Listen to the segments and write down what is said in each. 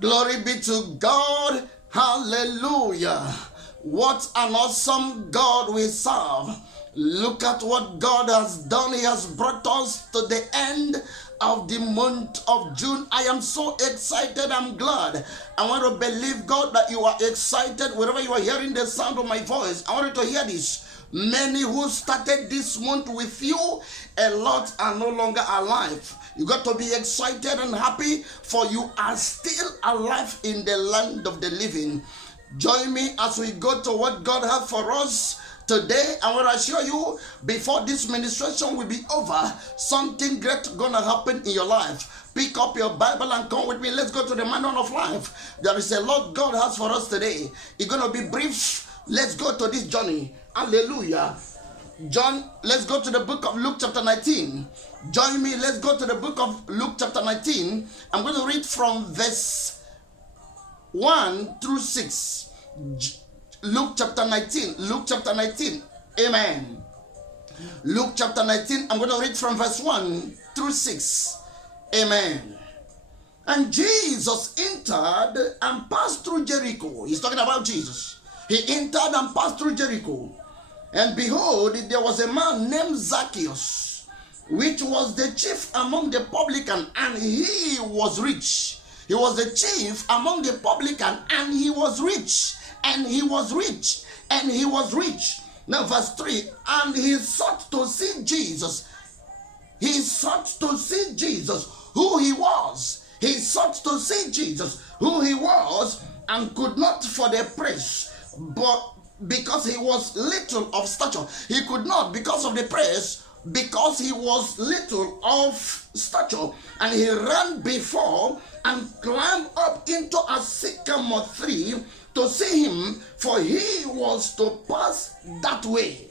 Glory be to God. Hallelujah. What an awesome God we serve. Look at what God has done. He has brought us to the end of the month of June. I am so excited. I'm glad. I want to believe, God, that you are excited. Wherever you are hearing the sound of my voice, I want you to hear this. Many who started this month with you, a lot are no longer alive. You got to be excited and happy, for you are still alive in the land of the living. Join me as we go to what God has for us today. I want to assure you, before this ministration will be over, something great gonna happen in your life. Pick up your Bible and come with me. Let's go to the manual of life. There is a lot God has for us today. It's gonna be brief. Let's go to this journey. Hallelujah. Let's go to the book of Luke chapter 19. Join me. Let's go to the book of Luke chapter 19. I'm going to read from verse 1 through 6. Luke chapter 19. Luke chapter 19. Amen. Luke chapter 19. I'm going to read from verse 1 through 6. Amen. And Jesus entered and passed through Jericho. He's talking about Jesus. He entered and passed through Jericho. And behold, there was a man named Zacchaeus, which was the chief among the publicans, and he was rich. He was the chief among the publicans, and he was rich. And he was rich. And he was rich. Now verse 3, and he sought to see Jesus. He sought to see Jesus, who he was. He sought to see Jesus, who he was, and could not for the praise, but because he was little of stature. He could not because of the praise, because he was little of stature. And he ran before and climbed up into a sycamore tree to see him, for he was to pass that way.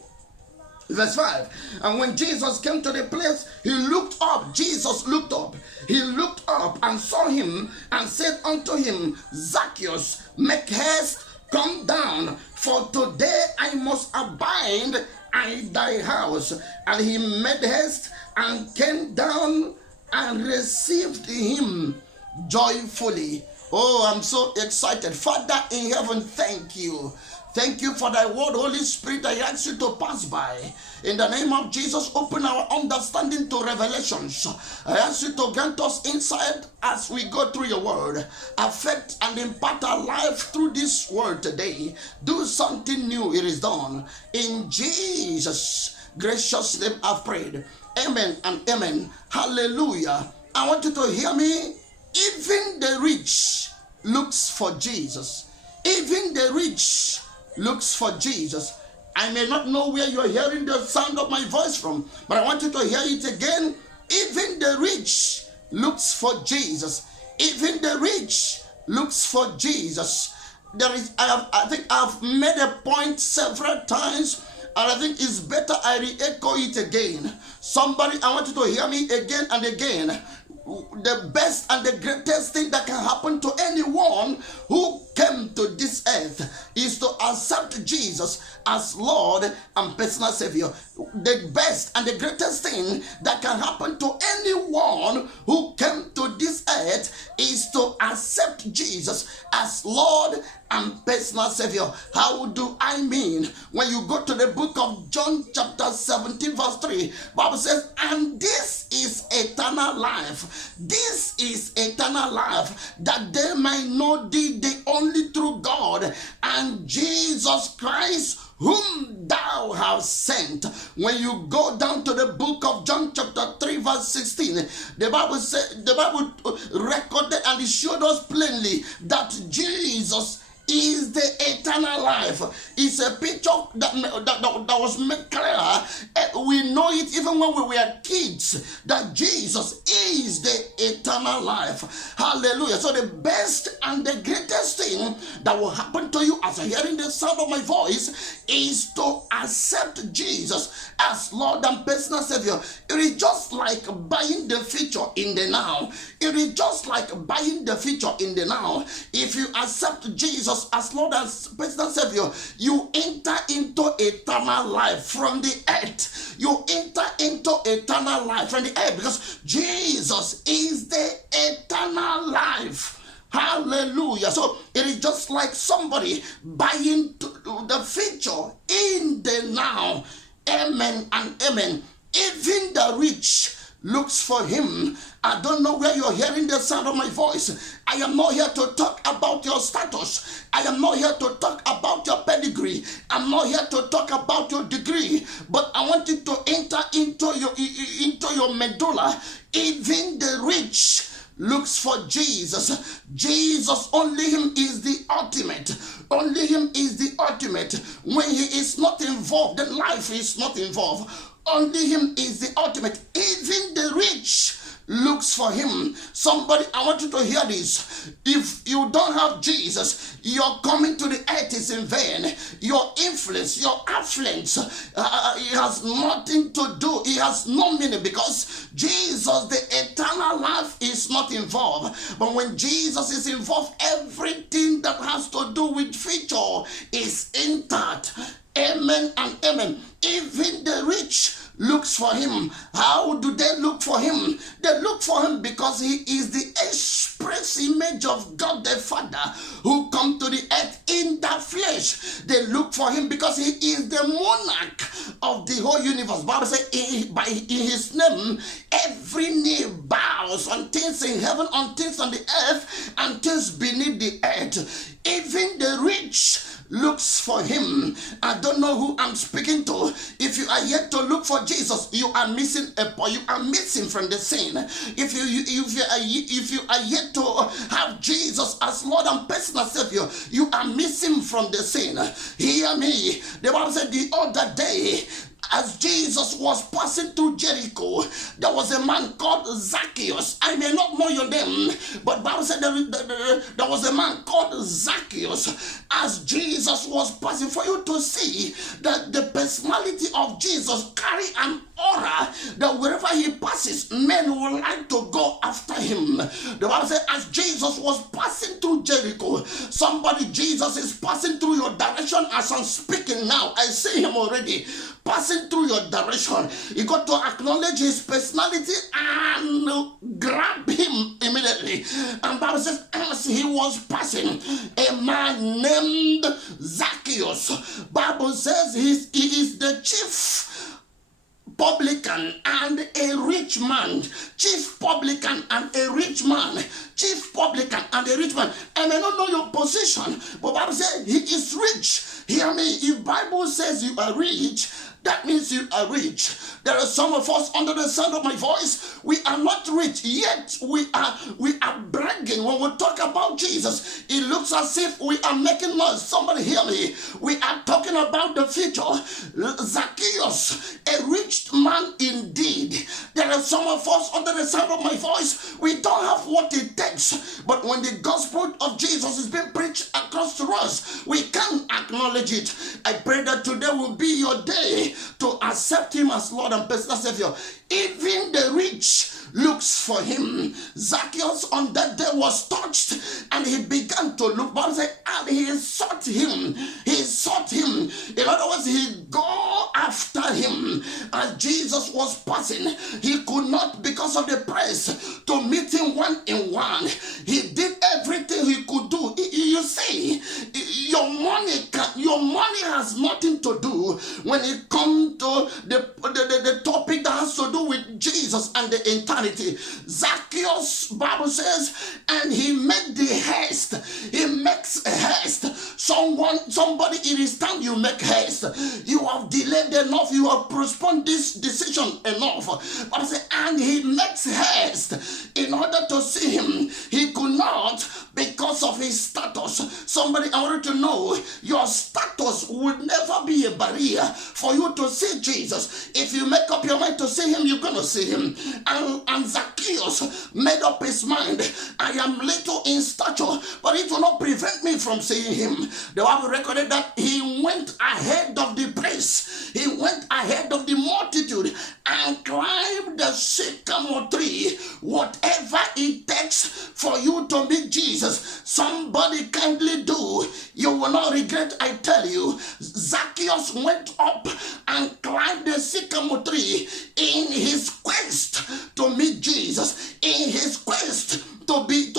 Verse 5, and when Jesus came to the place, he looked up. Jesus looked up. He looked up and saw him and said unto him, Zacchaeus, make haste, come down, for today I must abide at thy house. And he made haste and came down and received him joyfully. Oh, I'm so excited. Father in heaven, thank you. Thank you for thy word, Holy Spirit. I ask you to pass by. In the name of Jesus, open our understanding to revelations. I ask you to grant us insight as we go through your word. Affect and impart our life through this word today. Do something new. It is done. In Jesus' gracious name I've prayed. Amen and amen. Hallelujah. I want you to hear me. Even the rich looks for Jesus. Even the rich looks for Jesus. I may not know where you are hearing the sound of my voice from, but I want you to hear it again. Even the rich looks for Jesus. Even the rich looks for Jesus. I think I've made a point several times, and I think it's better I re-echo it again. Somebody, I want you to hear me again and again. The best and the greatest thing that can happen to anyone who came to this earth is to accept Jesus as Lord and personal Savior. The best and the greatest thing that can happen to anyone who came to this earth is to accept Jesus as Lord and personal Savior. How do I mean? When you go to the book of John chapter 17 verse 3, Bible says, and this is eternal life. This is eternal life, that they might know thee, the only true God, and Jesus Christ, whom thou hast sent. When you go down to the book of John chapter 3 verse 16, the Bible recorded and it showed us plainly that Jesus is the eternal life. It's a picture that was made clear. We know it even when we were kids, that Jesus is the eternal life. Hallelujah. So the best and the greatest thing that will happen to you as you're hearing the sound of my voice is to accept Jesus as Lord and personal Savior. It is just like buying the future in the now. It is just like buying the future in the now. If you accept Jesus as Lord and personal Savior, you enter into eternal life from the earth. You enter into eternal life from the earth, because Jesus is the eternal life. Hallelujah. So it is just like somebody buying the future in the now. Amen and amen. Even the rich looks for him. I don't know where you're hearing the sound of my voice. I am not here to talk about your status. I am not here to talk about your pedigree. I'm not here to talk about your degree. But I want you to enter into your medulla. Even the rich looks for Jesus. Jesus, only him is the ultimate. Only him is the ultimate. When he is not involved, then life is not involved. Only him is the ultimate. Even the rich looks for him. Somebody, I want you to hear this. If you don't have Jesus, your coming to the earth is in vain. Your influence, your affluence, it has nothing to do. It has no meaning, because Jesus, the eternal life, is not involved. But when Jesus is involved, everything that has to do with future is intact. Amen and amen. Even the rich looks for him. How do they look for him? They look for him because he is the express image of God the Father, who come to the earth in the flesh. They look for him because he is the monarch of the whole universe. Bible says in his name every knee bows, on things in heaven, on things on the earth, and things beneath the earth. Even the rich looks for him. I don't know who I'm speaking to. If you are yet to look for Jesus, you are missing a point. You are missing from the scene. If you are yet to have Jesus as Lord and personal Savior, you are missing from the scene. Hear me. The Bible said the other day, as Jesus was passing through Jericho, there was a man called Zacchaeus. I may not know your name, but Bible said there was a man called Zacchaeus. As Jesus was passing, for you to see that the personality of Jesus carry an aura that wherever he passes, men will like to go after him. The Bible said as Jesus was passing through Jericho, somebody, Jesus is passing through your direction as I'm speaking now. I see him already passing through your direction. You got to acknowledge his personality and grab him immediately. And Bible says as he was passing, a man named Zacchaeus, Bible says he is the chief publican and a rich man. Chief publican and a rich man. Chief publican and a rich man. I may not know your position, but Bible says he is rich. Hear me. If Bible says you are rich, that means you are rich. There are some of us under the sound of my voice, we are not rich, yet we are bragging. When we talk about Jesus, it looks as if we are making noise. Somebody hear me. We are talking about the future. Zacchaeus, a rich man indeed. There are some of us under the sound of my voice, we don't have what it takes. But when the gospel of Jesus is being preached across to us, we can acknowledge it. I pray that today will be your day to accept him as Lord and personal Savior. Even the rich looks for him. Zacchaeus on that day was touched and he began to look. Bible said, and he sought him. He sought him. In other words, he go after him. As Jesus was passing, he could not, because of the press, to meet him one in one. He did everything he could do. You see, your money has nothing to do when it comes to the topic that has to do with Jesus and the eternity. Zacchaeus, Bible says, and he made the haste. He makes a haste. Somebody, it is time you make haste. You have delayed enough. You have postponed this decision enough. Bible says, and he makes haste in order to see him. He could not because of his status. Somebody, I want you to know your status would never be a barrier for you to see Jesus. If you make up your mind to see him, you're going to see him. And Zacchaeus made up his mind. I am little in stature, but it will not prevent me from seeing him. The Bible recorded that he went ahead of the place. He went ahead of the multitude and climbed the sycamore tree. Whatever it takes for you to meet Jesus, somebody kindly do. You will not regret, I tell you. Zacchaeus went up and climbed the sycamore tree in his quest to meet Jesus, in his quest to be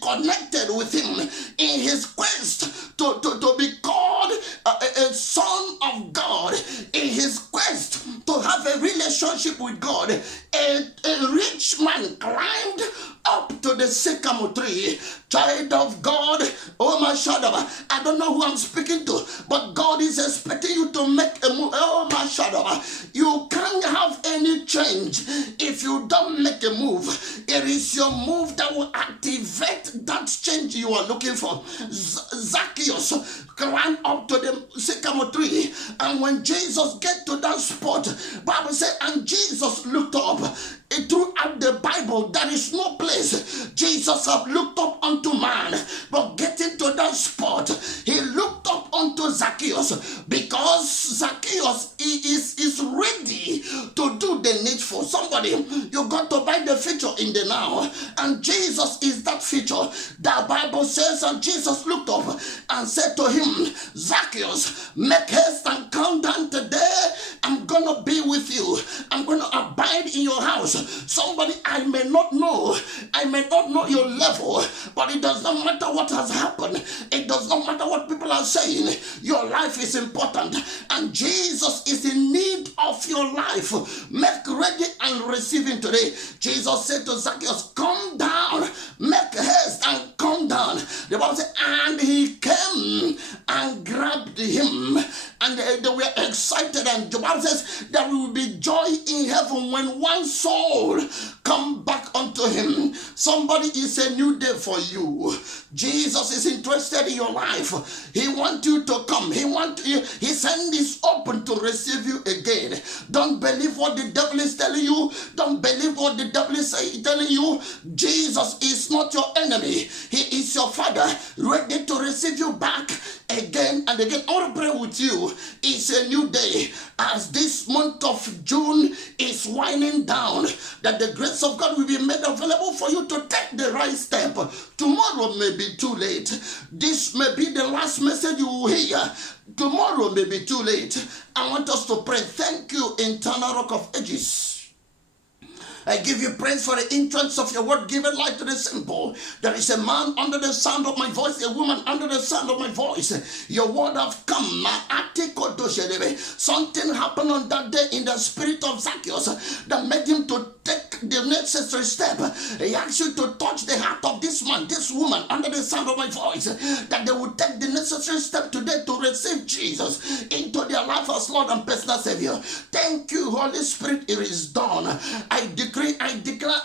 connected with him in his quest to be called a son of God, in his quest to have a relationship with God. A rich man climbed up to the sycamore tree. Child of God, oh my shadow, I don't know who I'm speaking to, but God is expecting you to make a move. Oh my shadow, you can't have any change if you don't make a move. It is your move that will activate that change you are looking for. Zacchaeus climbed up to the sycamore tree, and when Jesus get to that spot, Bible said, and Jesus looked up. Throughout the Bible, there is no place Jesus have looked up unto man, but getting to that spot, he looked up unto Zacchaeus, because Zacchaeus is ready to do the needful. Somebody, you got to buy the future in the now, and Jesus is that future. The Bible says, and Jesus looked up and said to him, Zacchaeus, make haste and come down today. I'm gonna be with you. I'm gonna abide in your house. Somebody, I may not know your level, but it does not matter what has happened. It does not matter what people are saying. Your life is important, and Jesus is in need of your life. Make ready and receive him today. Jesus said to Zacchaeus, come down, make haste and come down. The Bible said, and he came and grabbed him, and they were excited, and the Bible says there will be joy in heaven when one soul come back unto him. Somebody, is a new day for you. Jesus is interested in your life. He wants you to come. His hand is open to receive you again. Don't believe what the devil is telling you. Don't believe what the devil is telling you. Jesus is not your enemy. He is your Father, ready to receive you back again and again. I want to pray with you. It's a new day. As this month of June is winding down, that the grace of God will be made available for you to take the right step. Tomorrow may be too late. This may be the last message you will hear. Tomorrow may be too late. I want us to pray. Thank you, Eternal Rock of Ages. I give you praise for the entrance of your word, given light to the simple. There is a man under the sound of my voice, a woman under the sound of my voice. Your word have come. Something happened on that day in the spirit of Zacchaeus that made him to take the necessary step. He asked you to touch the heart of this man, this woman under the sound of my voice, that they would take the necessary step today to receive Jesus into their life as Lord and personal Savior. Thank you, Holy Spirit. It is done. I declare,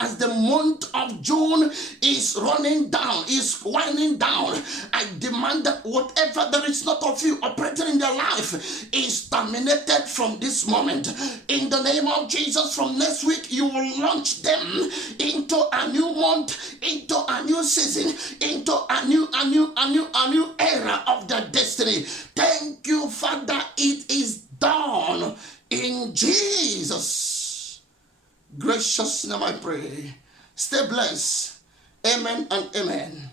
as the month of June is running down, is winding down, I demand that whatever there is not of you operating in their life is terminated from this moment. In the name of Jesus, from next week, you will launch them into a new month, into a new season, into a new era of their destiny. Thank you, Father. It is done in Jesus' gracious name I pray. Stay blessed. Amen and amen.